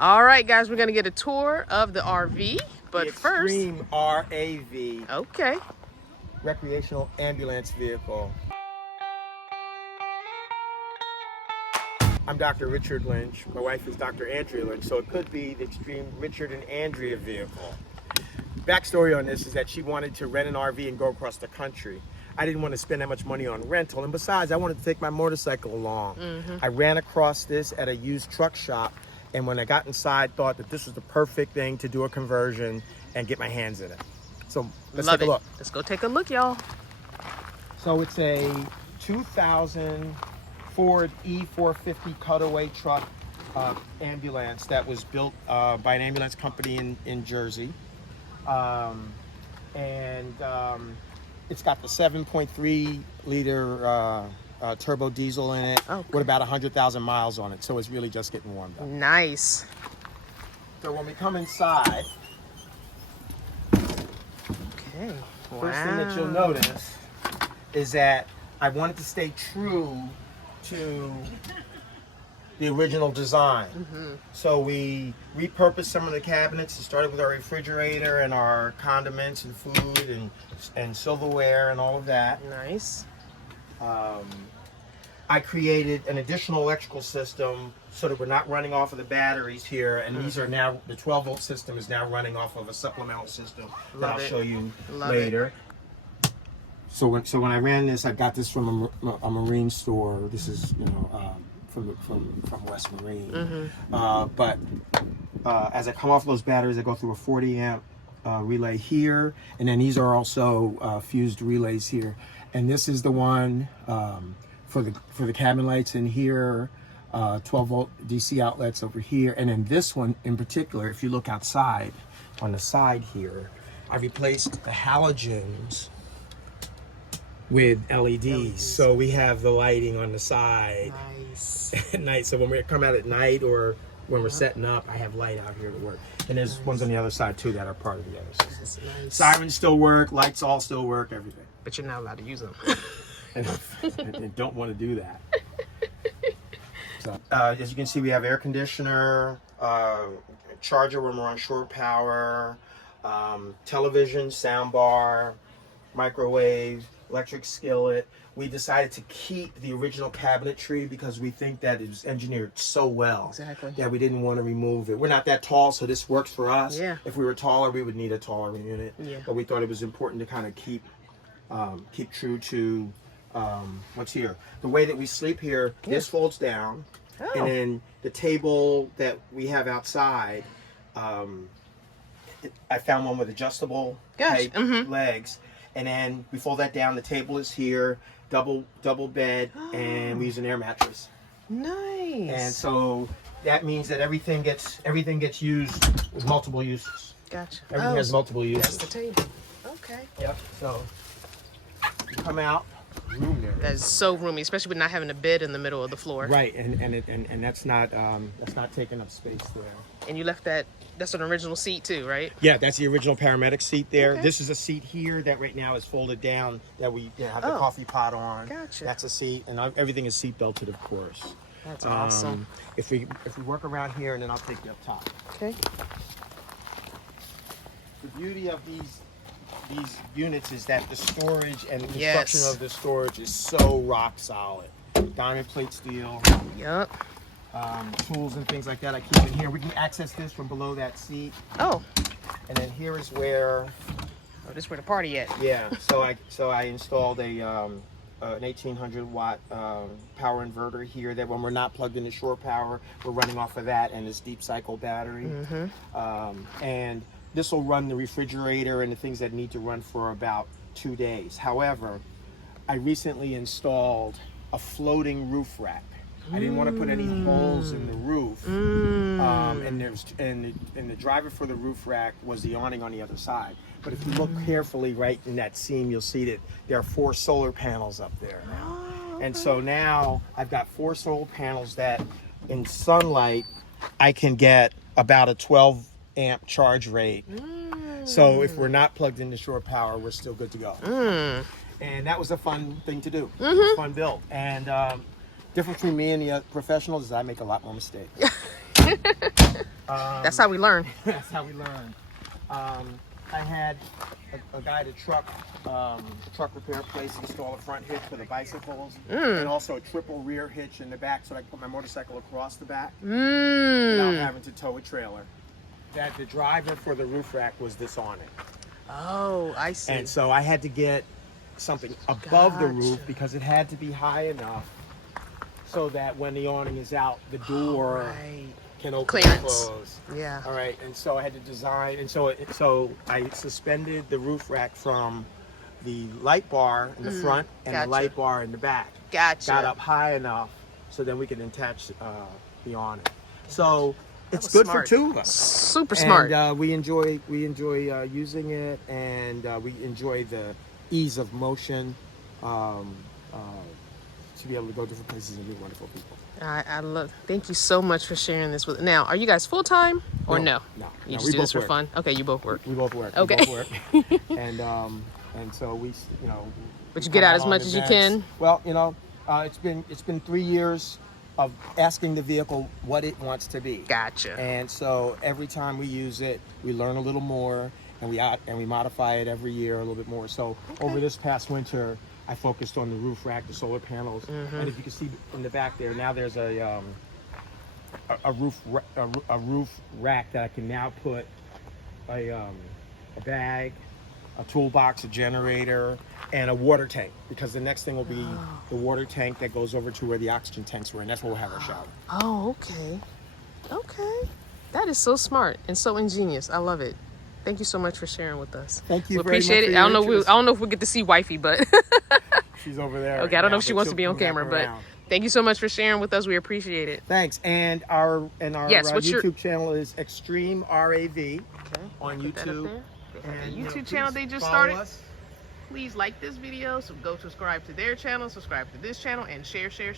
All right, guys, we're gonna get a tour of the RV, but The first, Extreme RAV, okay. recreational ambulance vehicle. I'm Dr. Richard Lynch. My wife is Dr. Andrea Lynch, so it could be the Extreme Richard and Andrea vehicle. Backstory on this is that she wanted to rent an RV and go across the country. I didn't want to spend that much money on rental, and besides, I wanted to take my motorcycle along. I ran across this at a used truck shop, and when I got inside, thought that this was the perfect thing to do a conversion and get my hands in it. So let's take a look. Let's go take a look, y'all. So it's a 2000 Ford E450 cutaway truck ambulance that was built by an ambulance company in Jersey. It's got the 7.3 liter turbo diesel in it with about 100,000 miles on it. So it's really just getting warmed up. Nice. So when we come inside, Okay. first thing that you'll notice is that I wanted to stay true to the original design. So we repurposed some of the cabinets. It started with our refrigerator and our condiments and food and silverware and all of that. Nice. I created an additional electrical system so that we're not running off of the batteries here, and these are now, the 12-volt system is now running off of a supplemental system that I'll show you later. So when I ran this, I got this from a marine store. This is, you know, from West Marine. But as I come off those batteries, I go through a 40 amp relay here, and then these are also fused relays here. And this is the one for the cabin lights in here, 12 volt DC outlets over here, and then this one in particular, if you look outside on the side here, I replaced the halogens with LEDs. So we have the lighting on the side at night. So when we come out at night or when we're setting up, I have light out here to work. And there's ones on the other side too that are part of the other system. Sirens still work, lights all still work, everything. But you're not allowed to use them. and don't want to do that. So as you can see, we have air conditioner, charger when we're on shore power, television, sound bar, microwave, electric skillet. We decided to keep the original cabinetry because we think that it was engineered so well that we didn't want to remove it. We're not that tall, so this works for us. If we were taller, we would need a taller unit. But we thought it was important to kind of keep true to what's here. The way that we sleep here, this folds down, and then the table that we have outside, I found one with adjustable type legs. And then we fold that down. The table is here, double bed, and we use an air mattress. Nice. And so that means that everything gets used with multiple uses. Gotcha. Everything has multiple uses. That's the table. Okay. Yep. So you come out, room there. That is so roomy, especially with not having a bed in the middle of the floor. Right, and that's not taking up space there. And you left that's an original seat too, right? Yeah, that's the original paramedic seat there. This is a seat here that right now is folded down that we have the coffee pot on. Gotcha. That's a seat, and everything is seat belted, of course. That's awesome. If we work around here, and then I'll take you up top. Okay. The beauty of these units is that the storage and the construction of the storage is so rock solid. Diamond plate steel. Yep. Tools and things like that I keep in here. We can access this from below that seat. Oh. And then here is where. Oh, this is where the party at. Yeah. So I installed an 1800 watt power inverter here. That when we're not plugged into shore power, we're running off of that and this deep cycle battery. And this will run the refrigerator and the things that need to run for about 2 days. However, I recently installed a floating roof rack. I didn't want to put any holes in the roof, and the driver for the roof rack was the awning on the other side. But if you look carefully right in that seam, you'll see that there are 4 solar panels up there now. And so now I've got 4 solar panels that in sunlight I can get about a 12 amp charge rate. So if we're not plugged into shore power, we're still good to go. And that was a fun thing to do. Fun build. And difference between me and the professionals is I make a lot more mistakes. That's how we learn. That's how we learn. I had a guy at a truck repair place install a front hitch for the bicycles, and also a triple rear hitch in the back, so I could put my motorcycle across the back without having to tow a trailer. That the driver for the roof rack was this awning. Oh, I see. And so I had to get something above the roof because it had to be high enough so that when the awning is out, the door can open and close. Yeah. All right. And so I had to design, and so I suspended the roof rack from the light bar in the front and the light bar in the back. Gotcha. Got up high enough so then we could attach the awning. So it's good for two of us. Super smart. And we enjoy using it, and we enjoy the ease of motion to be able to go different places and meet wonderful people. I love. Thank you so much for sharing this with. Now, are you guys full time or no? No. You just do this for fun. Okay, you both work. We both work. Okay. We both work. and so we, But you get out as much as you can. Well, it's been 3 years of asking the vehicle what it wants to be. Gotcha. And so every time we use it, we learn a little more, and we modify it every year a little bit more. So over this past winter, I focused on the roof rack, the solar panels, and if you can see in the back there, now there's a roof rack that I can now put a bag, a toolbox, a generator, and a water tank, because the next thing will be the water tank that goes over to where the oxygen tanks were, and that's where we'll have our shower. Oh, okay. Okay. That is so smart and so ingenious. I love it. Thank you so much for sharing with us. Thank you. We very appreciate much it. for I don't your know. interest. I don't know if we get to see wifey, but she's over there. Okay, I don't know if she wants to be on camera, but thank you so much for sharing with us. We appreciate it. Thanks. And our YouTube channel is Extreme RAV on YouTube. And YouTube channel they just started. Please like this video. So go subscribe to their channel, subscribe to this channel, and share. Share.